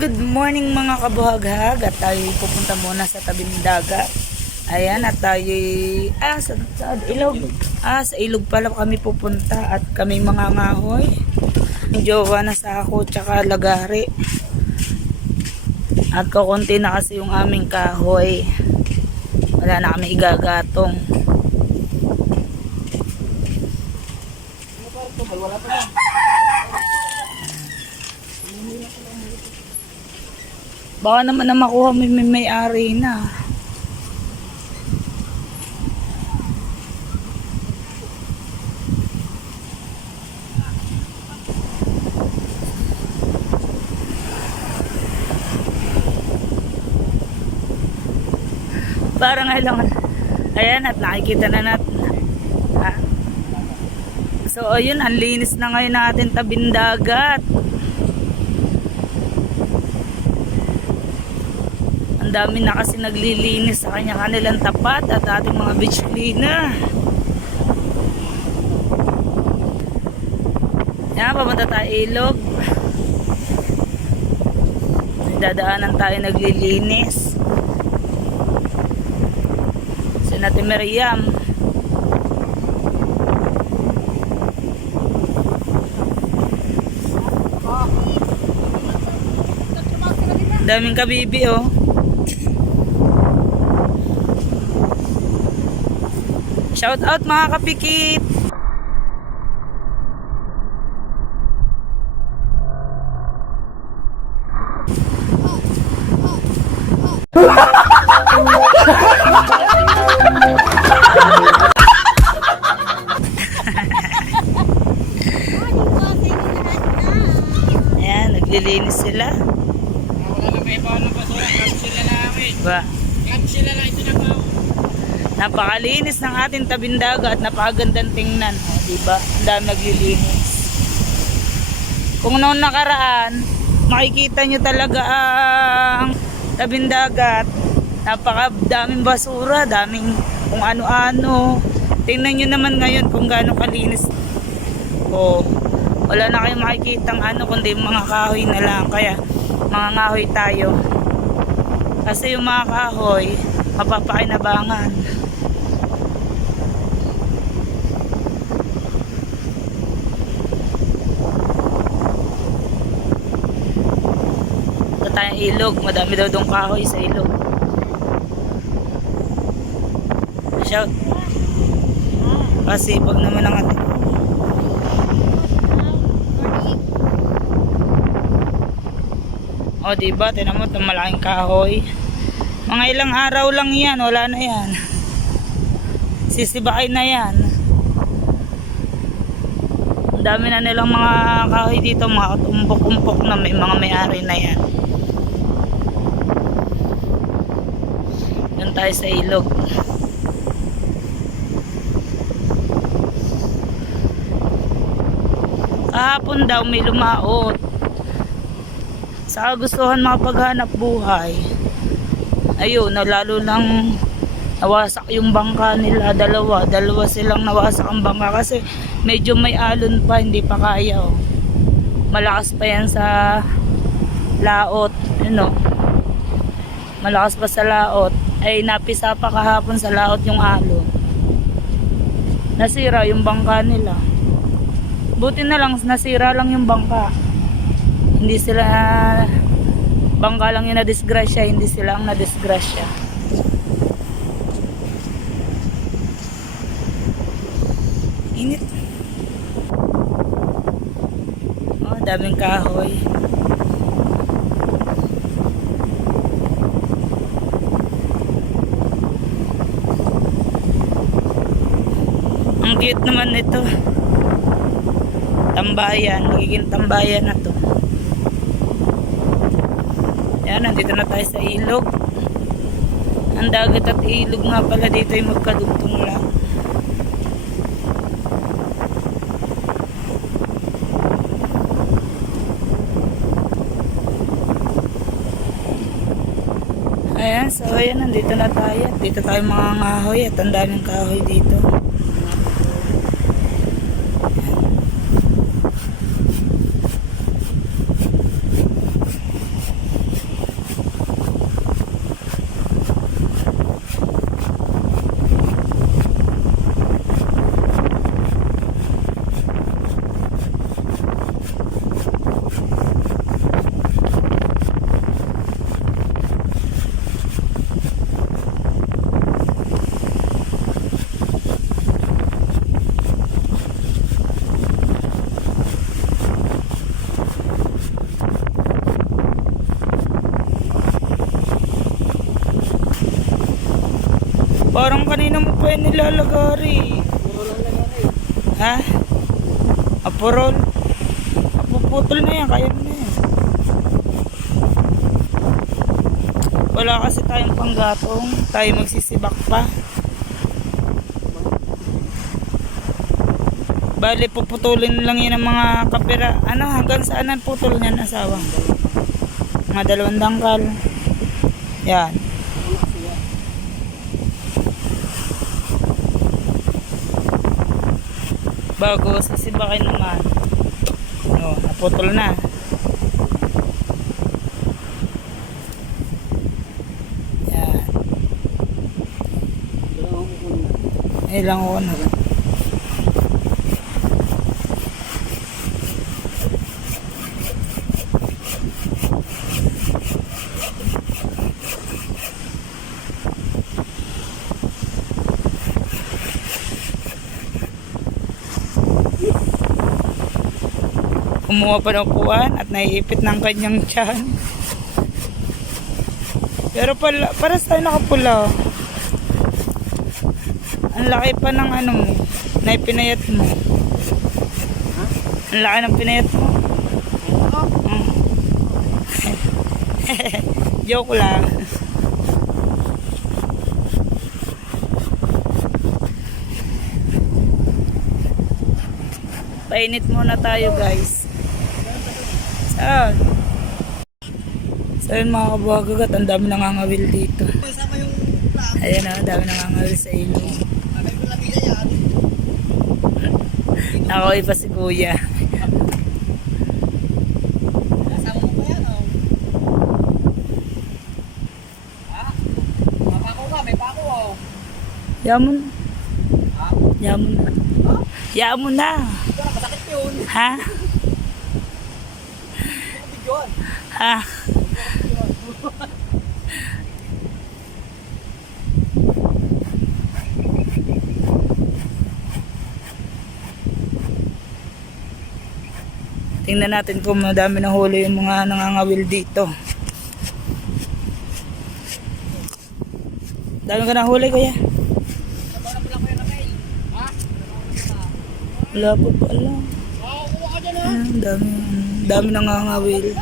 good morning mga kabuhaghag at tayo pupunta muna sa tabing dagat. Ayan at tayo ah, sa, sa ilog. Ah, sa ilog pala kami pupunta at kami mga ngahoy. Yung jowa na sa ako tsaka lagari. At kakunti na kasi yung aming kahoy. Wala na kami igagatong. Baka naman na makuha mo may may-ari na. Parang alam Ayan at nakikita na natin. So ayun, ang linis na ngayon natin tabing dagat. Dami na kasi naglilinis sa kanya kanilang tapat at ating mga beach cleaner. Yan, papunta tayo ilog. Dadaanan tayo naglilinis. Si Nati Miriam. Daming kabibi oh. Shout out mga kapikit. Ayan, naglilinis sila. Wala na may basura. Kami sila lang eh. Ba? Kami sila lang ito na bawa. Napakalinis ng ating tabindaga at napakagandang tingnan. O, diba? Ang dami naglilinis. Kung noon nakaraan, makikita nyo talaga ang tabindagat. Napakadaming basura, daming kung ano-ano. Tingnan nyo naman ngayon kung gaano kalinis. O, wala na kayong makikitang ano, kundi mga kahoy na lang. Kaya, mga ngahoy tayo. Kasi yung mga kahoy, mapapakinabangan. Ito tayong ilog. Madami daw doon kahoy sa ilog. Shout. Kasi pag naman ang ating O, diba? Tinan mo itong malaking kahoy. Mga ilang araw lang yan. Wala na yan. Sisibakay na yan. Ang dami na nilang mga kahoy dito. Mga tumpok-umpok na may mga may-ari na yan. Doon tayo sa ilog. Kahapon daw may lumaot sa gustuhan makapaghanap buhay ayun na lalo lang nawasak yung bangka nila dalawa dalawa silang nawasak ang bangka kasi medyo may alon pa hindi pa kaya oh. malakas pa yan sa laot ano malakas pa sa laot ay napisa pa kahapon sa laot yung alon nasira yung bangka nila. Buti na lang nasira lang yung bangka. Hindi sila bangka lang yung nadisgrasya hindi sila ang nadisgrasya. Init. Oh daming kahoy cute naman nito tambayan magiging tambayan na to yan, nandito na tayo sa ilog. Ang dagat at ilog nga pala dito ay magkadugtong lang. Ayan, so ayan, nandito na tayo. Dito tayo mga ngahoy at ang daming kahoy dito. Parang kanina mo pa yan nilalagari. Lang ako eh. Ha? Aporol? Apuputol na yan, kaya mo na yan. Wala kasi tayong panggatong. Tayo magsisibak pa. Bali, puputulin lang yun ng mga kapira. Ano, hanggang saan ang putol niya asawa? Mga dalawang dangkal. Yan. Bago sisibakin naman. No, naputol na. Yan. Ilang ko na. Kumuha pa ng kuwan at naiipit ng kanyang tiyan. Pero pala, para sa nakapula. Ang laki pa ng ano mo, na ipinayat mo. Ang laki ng pinayat mo. Mm. Joke lang. Painit muna tayo guys. Saan? So yun mga kabuhagagat, ang dami nangangawil dito. Ayan ang dami nangangawil sa ilong. Ako pa si kuya. Yamon. Yamon na. Yamon na. Ha? Yun. Ha? Tingnan natin kung madami na huli yung mga nangangawil dito. Dami ka na huli, kuya? Wala pa pala. Ah, dami, dami nangangawil.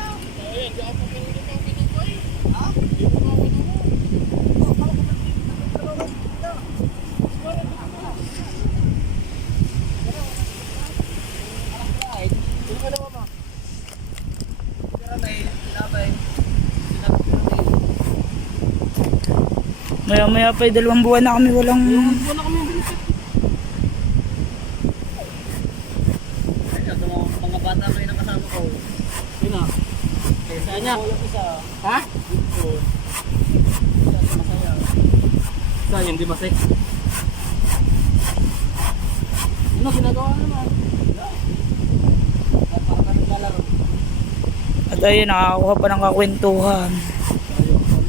Maya maya pa eh, dalawang buwan na kami walang... Mga bata kayo ng kasama ko. Yun ah. Kaysa niya. Ha? Saan hindi masay? Ano ginagawa naman? At ayun, nakakakuha pa ng kakwentuhan.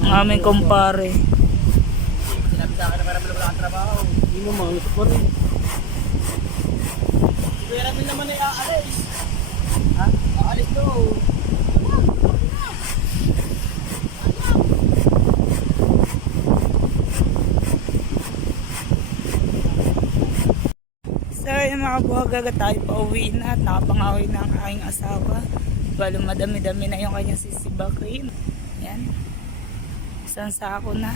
Ang aming kumpare. Sinabi sa akin na parang wala kang trabaho. Hindi mo mga gusto ko rin. Kuya naman ay aalis. Ha? Aalis daw. So, yung mga buhagaga tayo pa uwi na at nakapangawi na ang aking asawa. Balo madami-dami na yung kanyang sisibakin. Yan. Isang sako na.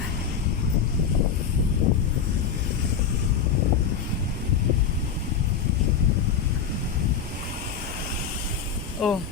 Oh.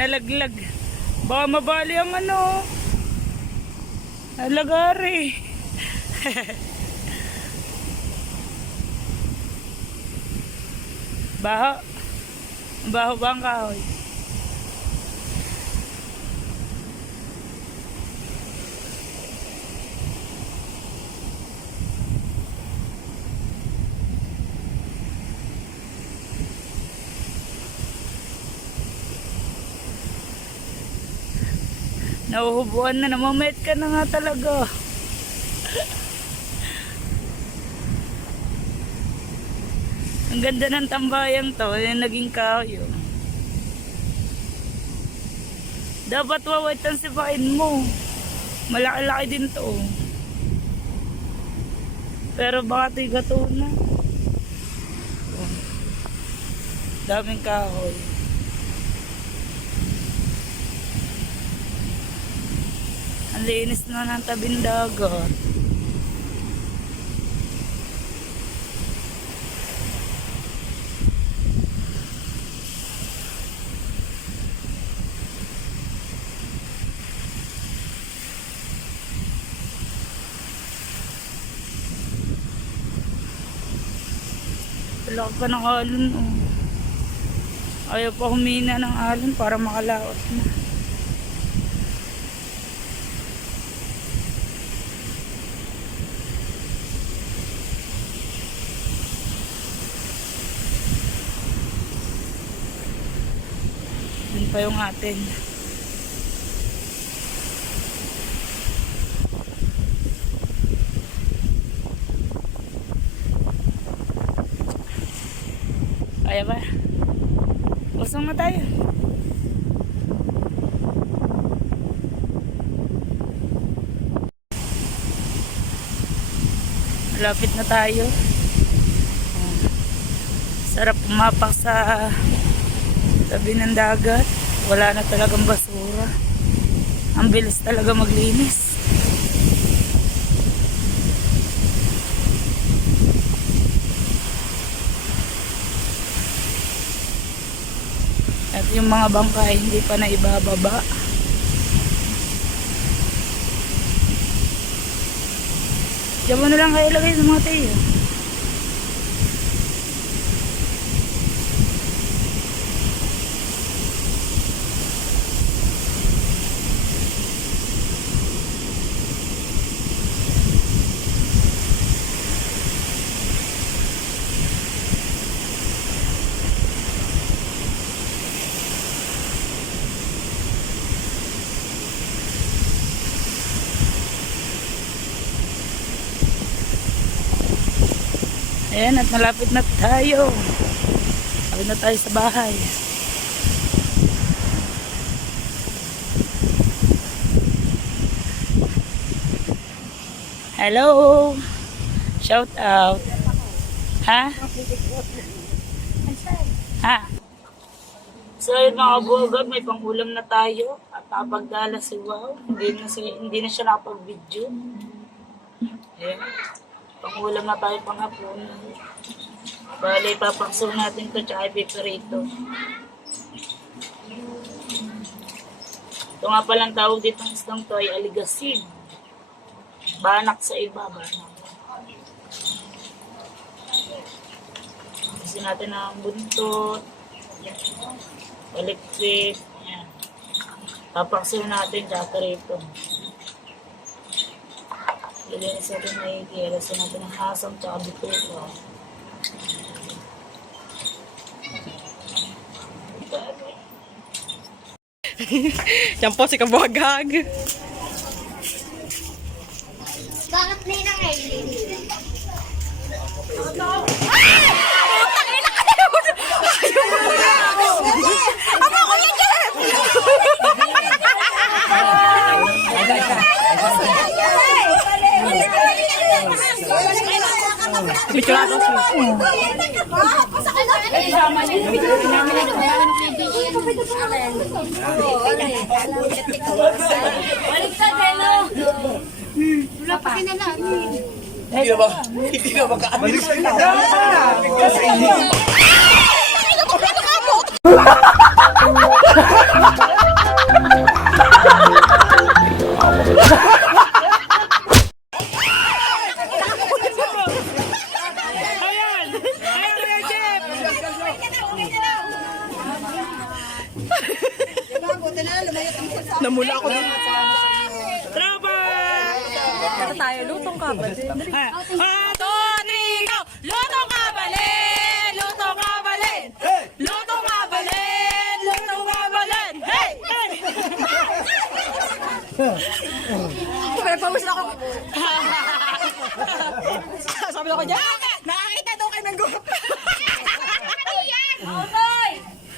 Nalaglag. Baka mabali ang ano. Nalagari. Baho. Baho ba ang kahoy? Nauhubuan na, namamet ka na nga talaga. Ang ganda ng tambayang to, yung naging kahoy. Dapat wawaitan si pain mo. Malaki-laki din to. Pero baka ito'y gato na. Daming kahoy. Ang linis na ng tabing dagat. Wala pa ng alon oh. Ayaw pa humina ng alon para makalaot na. Pa yung atin. Kaya ba? Usong na tayo. Malapit na tayo. Sarap pumapak sa tabi ng dagat. Wala na talagang basura. Ang bilis talaga maglinis. At yung mga bangkay hindi pa na ibababa. Diyan mo na lang kayo ilagay sa mga tayo. Ayan, at malapit na tayo. Malapit na tayo sa bahay. Hello! Shout out! Ha? Ha? So yun mga kabugad, may pangulam na tayo at papagdala si Wow. Hindi na, si, hindi na siya nakapag-video. Ayan. Pangulam na tayo pang hapon. Bale, papakso natin to tsaka ipiperito. Ito nga palang tawag dito ng isang to ay aligasin. Banak sa iba, banak. Kasi natin ang buntot. Baliktrik. Ayan. Papakso natin tsaka rito. Lilinis natin may kilasin natin ang hasang tsaka bituka. Yan po si Kabuhagag. Bakit nina ngayon? Biculado siya. Wala pa kinalamin. Ayan! Pinagpawisan ako. Sabi ako dyan. Nakakita daw kayo ng!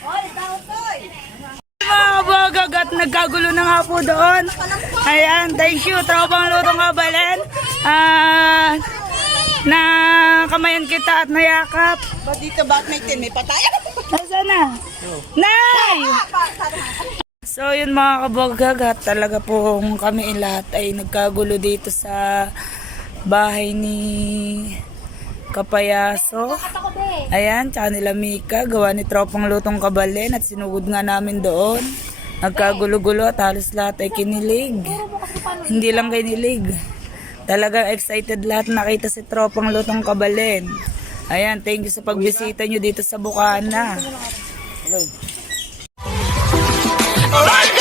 Oy, tautoy! Mga kabagag at nagkagulo na nga po doon. Ayan, thank you, tropang lutong kabalin. Ah, na kamayan kita at nayakap. Ba't dito ba't may tin? May patay? Nasaan na? Nay! So yun mga kabagagat, talaga pong kami lahat ay nagkagulo dito sa bahay ni Kapayaso. Ayan, tsaka nila Mika, gawa ni Tropang Lutong Kabalen at sinugod nga namin doon. Nagkagulo-gulo at halos lahat ay kinilig. Hindi lang kinilig. Talagang excited lahat nakita si Tropang Lutong Kabalen. Ayan, thank you sa pagbisita nyo dito sa Bukana. Right.